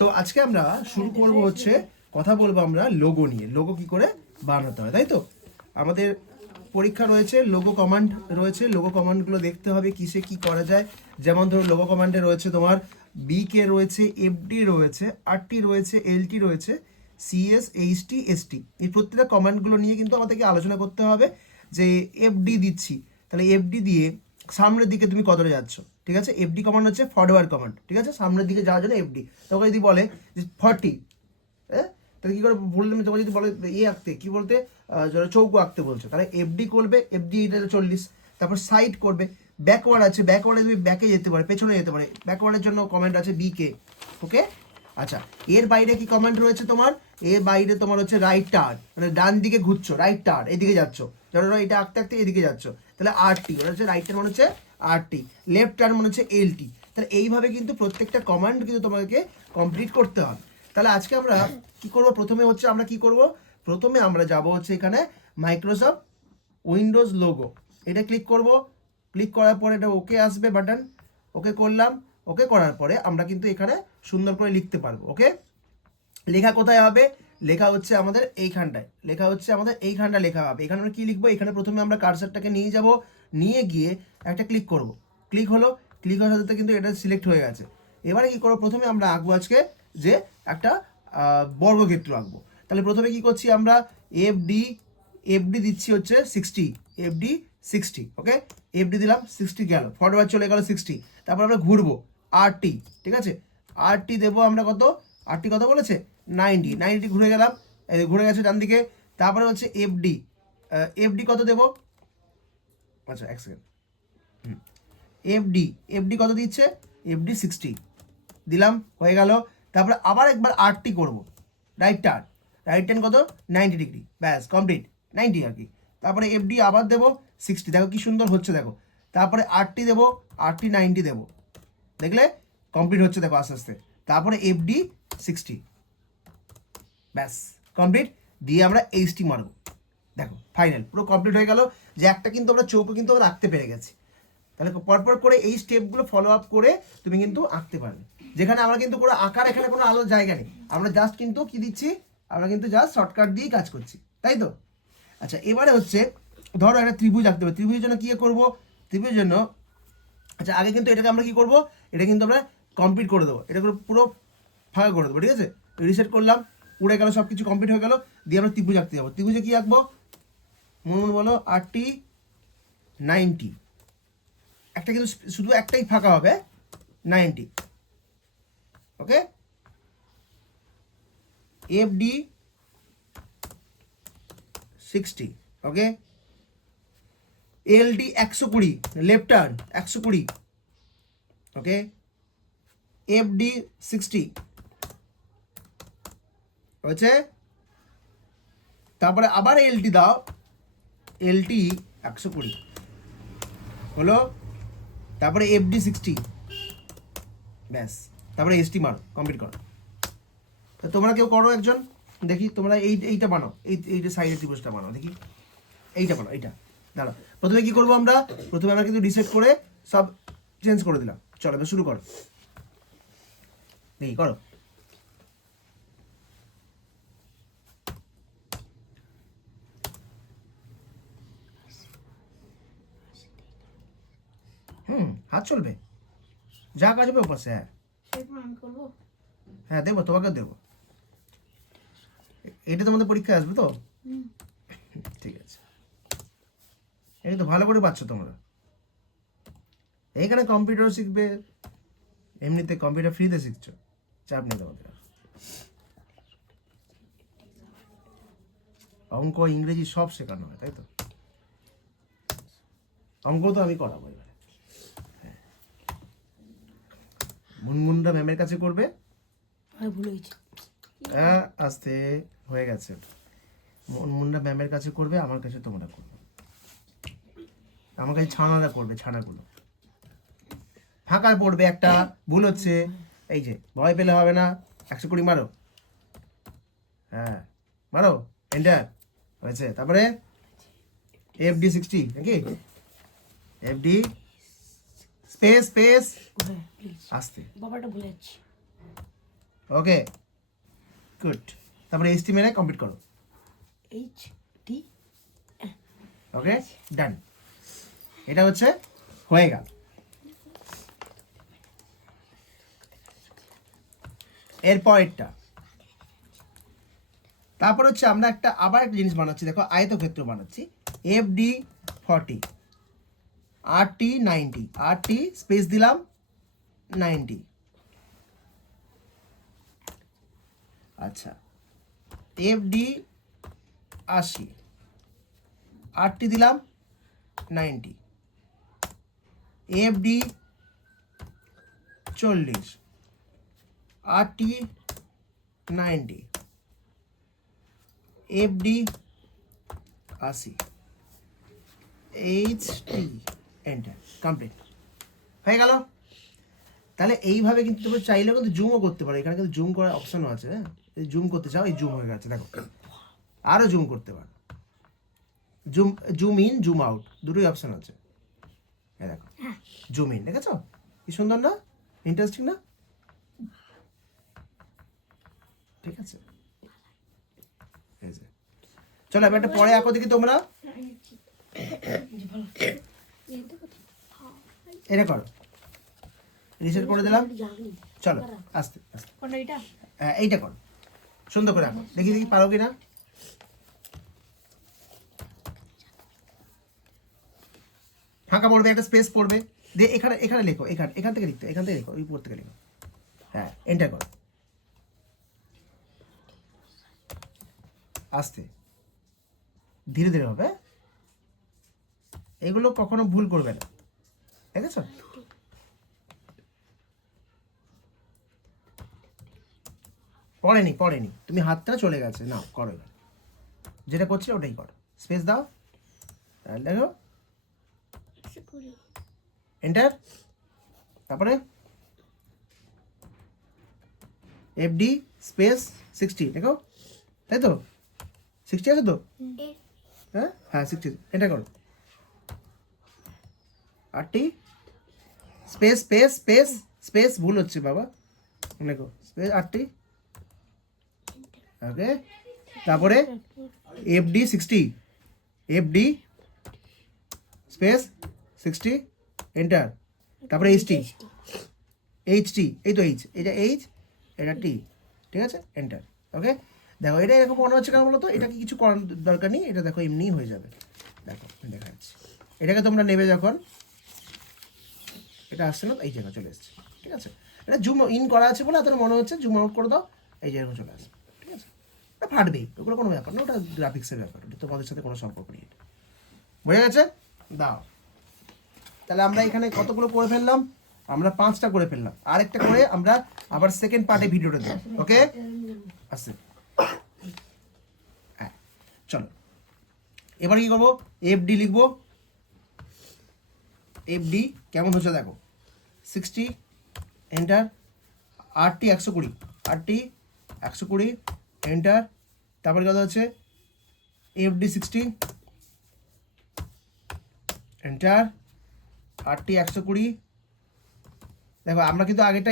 তো আজকে আমরা শুরু করব হচ্ছে কথা বলবো আমরা লোগো নিয়ে। লোগো কি করে বানাতে হয়, তাই তো? আমাদের পরীক্ষা রয়েছে, লোগো কমান্ড রয়েছে। লোগো কমান্ডগুলো দেখতে হবে কিসে কি করা যায়। যেমন ধরো লোগো কমান্ডে রয়েছে তোমার বিকে রয়েছে, এফডি রয়েছে, আরটি রয়েছে, এলটি রয়েছে, সিএস, এইচটি, এসটি। এই প্রত্যেকটা কমান্ডগুলো নিয়ে কিন্তু আমাদেরকে আলোচনা করতে হবে। যে এফডি দিচ্ছি, তাহলে এফডি দিয়ে সামনের দিকে তুমি কতটা যাচ্ছ, ঠিক আছে? এফডি কমান্ড হচ্ছে ফরওয়ার্ড কমান্ড, ঠিক আছে? সামনের দিকে যাওয়ার জন্য এফডি। তখন যদি বলে যে 40, হ্যাঁ, তাহলে কী করে বললে, তোমার যদি বলে আঁকতে, কী বলতে, যারা চৌকো আঁকতে বলছে, তাহলে এফডি করবে, এফডি এটা 40। তারপর সাইড করবে, ব্যাকওয়ার্ড আছে, ব্যাকওয়ার্ডে তুমি ব্যাকে যেতে পারে, পেছনে যেতে পারে। ব্যাকওয়ার্ডের জন্য কমেন্ট আছে বিকে, ওকে? আচ্ছা, এর বাইরে কি কমেন্ট রয়েছে তোমার? এর বাইরে তোমার হচ্ছে রাইট টার্ন, মানে ডান দিকে ঘুরছো, রাইট টার্ন, এদিকে যাচ্ছ। ধরো এটা আঁকতে আঁকতে এদিকে যাচ্ছ, তাহলে আরটি, এটা হচ্ছে রাইট টার্ন মানে হচ্ছে আরটি, লেফট টার্ন মানে হচ্ছে এলটি। তাহলে এইভাবে কিন্তু প্রত্যেকটা কমান্ড কিন্তু তোমাকে কমপ্লিট করতে হবে। তাহলে আজকে আমরা কি করব? প্রথমে হচ্ছে আমরা কি করব? প্রথমে আমরা যাব হচ্ছে এখানে মাইক্রোসফট উইন্ডোজ লোগো, এটা ক্লিক করব। ক্লিক করার পরে এটা ওকে আসবে বাটন, ওকে করলাম। ওকে করার পরে আমরা কিন্তু এখানে সুন্দর করে লিখতে পারবো। ওকে, লেখা কোথায় হবে? লেখা হচ্ছে আমাদের এইখানটায়, লেখা হচ্ছে আমাদের এইখানটা লেখা হবে। এখানে আমরা কি লিখবো? এখানে প্রথমে আমরা কার্সারটাকে নিয়ে যাব, নিয়ে গিয়ে একটা ক্লিক করব। ক্লিক হলো, ক্লিক হওয়ার সাথে কিন্তু এটা সিলেক্ট হয়ে গেছে। এবারে কি করবো? প্রথমে আমরা আঁকবো আজকে যে একটা বর্গক্ষেত্র আঁকবো। তাহলে প্রথমে কি করছি আমরা? এফডি, এফডি দিচ্ছি হচ্ছে 60, এফডি 60, ওকে? এফডি দিলাম, 60 গেল, ফরওয়ার্ড চলে গেল 60। তারপর আমরা ঘুরবো, আরটি, ঠিক আছে? আরটি দেবো আমরা কত? আরটি কত বলেছে? 90, 90 ঘুরে গেলাম, ঘুরে গেছে ডান দিকে। তারপরে হচ্ছে এফডি, এফডি কত দেবো? আচ্ছা এক সেকেন্ড, এফডি, এফডি কত দিচ্ছে? এফডি 60 দিলাম, হয়ে গেল। তারপরে আবার একবার আরটি করবো, রাইট টার্ন, রাইট টার্ন কত? 90 ডিগ্রি, ব্যাস কমপ্লিট, 90 আর কি। তারপরে এফডি আবার দেবো 60, দেখো কি সুন্দর হচ্ছে, দেখো। তারপরে আরটি দেবো, আরটি 90 দেবো, দেখলে কমপ্লিট হচ্ছে, দেখো আস্তে আস্তে। তারপরে এফডি 60, ব্যাস কমপ্লিট। দিয়ে আমরা এইচটি মারবো, দেখো ফাইনাল পুরো কমপ্লিট হয়ে গেল। যে একটা কিন্তু আমরা চৌকো কিন্তু আমরা আঁকতে পেরে গেছি। তাহলে পরপর করে এই স্টেপগুলো ফলো আপ করে তুমি কিন্তু আঁকতে পারবে। যেখানে আমরা কিন্তু কোনো আঁকার এখানে কোনো আলাদা জায়গা নেই, আমরা জাস্ট কিন্তু কি দিচ্ছি? আমরা কিন্তু জাস্ট শর্টকাট দিয়েই কাজ করছি, তাই তো? আচ্ছা, এবারে হচ্ছে ধরো একটা ত্রিভুজ আঁকতে হবে। ত্রিভুজের জন্য কী করবো? ত্রিভুজের জন্য, আচ্ছা আগে কিন্তু এটাকে আমরা কি করব? এটা কিন্তু আমরা কমপ্লিট করে দেবো, এটা পুরো ফাঁকা করে দেবো, ঠিক আছে? রিসেট করলাম, উড়ে গেল, সব কিছু কমপ্লিট হয়ে গেল। দিয়ে আমরা ত্রিভুজ আঁকতে যাবো। ত্রিভুজে কি আঁকবো? মনে বলো, আরটি 90, একটা কিন্তু শুধু একটাই ফাঁকা হবে, 90, ওকে? এফডি 60, ওকে? এলডি 120, লেফট টার্ন 120, ওকে? এফডি 60 হয়েছে। তারপরে আবার এলটি দাও, এলটি 120 হলো। তারপরে এফডি 60, ব্যাস। তারপরে এসটি মারো, কমপ্লিট করো। তো তোমরা কেউ করো একজন, দেখি তোমরা এইটা বানাও, এইটা সাইডের ত্রিভুজটা বানাও দেখি, এইটা বানাও, এইটা। দাঁড়াও, প্রথমে কি করবো আমরা? প্রথমে আমরা কিন্তু রিসেট করে সব চেঞ্জ করে দিলাম। চলো এবার শুরু করো, দেখি করো। হাত চলবে, যা কাজ হবে বসে। হ্যাঁ হ্যাঁ, দেবো, তোমাকে দেবো। এটা তোমাদের পরীক্ষায় আসবে তো? ঠিক আছে, এই তো ভালো করে পাচ্ছ তোমরা। এইখানে কম্পিউটার শিখবে, এমনিতে কম্পিউটার ফ্রিতে শিখছো, চাপ নেই তোমাদের। অঙ্ক, ইংরেজি সব শেখানো হয়, তাই তো? অঙ্ক তো আমি করাবো এবারে। মুনমুনরা ম্যামের কাছে করবে, হ্যাঁ আস্তে হয়ে গেছে। মুনমুনরা ম্যামের কাছে করবে, আমার কাছে তোমরা করবে। আমার কাছে ছানারা করবে, ছানাগুলো ফাঁকা পড়বে। একটা ভুল হচ্ছে, এই যে ভয় পেলে হবে না, 120 মারো, হ্যাঁ মারো, এন্টার হয়েছে। তারপরে এফডি 60, নাকি? এফডি স্পেস স্পেস, আস্তে, বাবাটা ভুলে যাচ্ছি। ওকে গুড, তারপরে এইচটি মেরে কমপ্লিট করো। HD ওকে ডান, এটা হচ্ছে হয়ে গেল। এরপরেরটা, তারপর হচ্ছে আমরা আবার একটা জিনিস বানাচ্ছি, দেখো আয়তক্ষেত্র বানাচ্ছি। FD 40, RT 90, RT স্পেস দিলাম 90, আচ্ছা FD 80, RT দিলাম 90, FD 40, RT 90, FD 80, HT enter, complete হয়ে গেল। তাহলে এইভাবে কিন্তু তোমরা চাইলেও কিন্তু জুমও করতে পারো, এখানে কিন্তু জুম করার অপশনও আছে। হ্যাঁ, এই জুম করতে চাও, এই জুম হয়ে গেছে, দেখো আরও জুম করতে পারো, জুম ইন জুম আউট দুটোই অপশন আছে। এই দেখো জুম ইন, দেখেছো কি সুন্দর না, ইন্টারেস্টিং না? ঠিক আছে, এই যে চলো আমি একটা পরে আঁকো দেখি তোমরা। এটা করো, রিসেট করে দিলাম, চলো আস্তে আস্তে। কোনটা এটা? হ্যাঁ এইটা করো, সুন্দর করে আঁকো, দেখি দেখি পারো কিনা। ফাঁকা পড়বে, একটা স্পেস পড়বে, দিয়ে এখানে এখানে লেখো, এখান থেকে লিখতে, এখান থেকে লেখো, ওই উপর থেকে লেখো। হ্যাঁ এন্টার করো, আস্তে ধীরে ধীরে হবে, এগুলো কখনো ভুল করবে না, দেখেছো? পড়েনি পড়েনি, তুমি হাতটা চলে গেছে, না করো এবার। যেটা করছিলে ওটাই করো, স্পেস দাও, আর দেখো এন্টার, তারপরে FD স্পেস 60, দেখো তাই তো 60 আছে তো? হ্যাঁ হ্যাঁ 60, এন্টার করো। RT space space space space ভুল হচ্ছে বাবা, দেখো স্পেস RT, ওকে তারপরে FD 60, FD স্পেস 60 এন্টার, তারপরে HT এই তো H, এটা H এটা T, ঠিক আছে এন্টার। ওকে দেখো এটা এরকম মনে হচ্ছে কেন বলো তো, এটাকে কিছু করার দরকার নেই, এটা দেখো এমনিই হয়ে যাবে। দেখো আমি দেখা যাচ্ছে, এটাকে তোমরা নেবে যখন, এটা আসছে না, এই জায়গা চলে এসছে, ঠিক আছে? এটা জুম ইন করা আছে বলে আপনার মনে হচ্ছে, জুম আউট করে দাও, এই জায়গা চলে আসবে, ঠিক আছে? এটা ফাটবেই, ওগুলো কোনো ব্যাপার না, ওটা গ্রাফিক্সের ব্যাপার, ওটা তোমাদের সাথে কোনো সম্পর্ক নেই। বোঝা গেছে? দাও, তাহলে আমরা এখানে কতগুলো করে ফেললাম, আমরা 5টা করে ফেললাম, আরেকটা করে আমরা আবার সেকেন্ড পার্টে ভিডিওটা দেব। ওকে আসছে, হ্যাঁ চলো এবার কি করবো, FD লিখবো। FD কেমন হচ্ছে দেখো, 60 এন্টার, RT 120, RT 120 এন্টার, তারপরে কত হচ্ছে FD 60 এন্টার, RT 120, দেখো আমরা কিন্তু আগেটা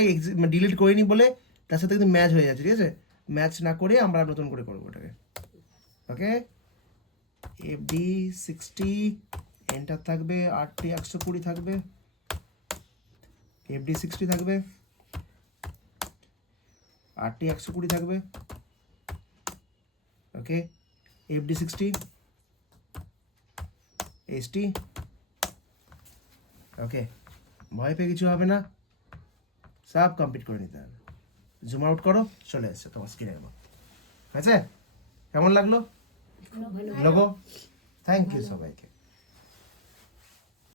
ডিলিট করিনি বলে তার সাথে কিন্তু ম্যাচ হয়ে যাচ্ছে, ঠিক আছে? ম্যাচ না করে আমরা নতুন করে করবো ওটাকে। ওকে FD 60 এন্টার থাকবে, RT 120 থাকবে, FD 60 থাকবে, RT 120 থাকবে, ওকে FD 60 HT, ওকে ভয় পেয়ে কিছু হবে না, সব কমপ্লিট করে নিতে হবে। জুম আউট করো, চলে এসছে তোমার স্ক্রিনের উপর, আছে? কেমন লাগলো লোগো? থ্যাংক ইউ সবাইকে।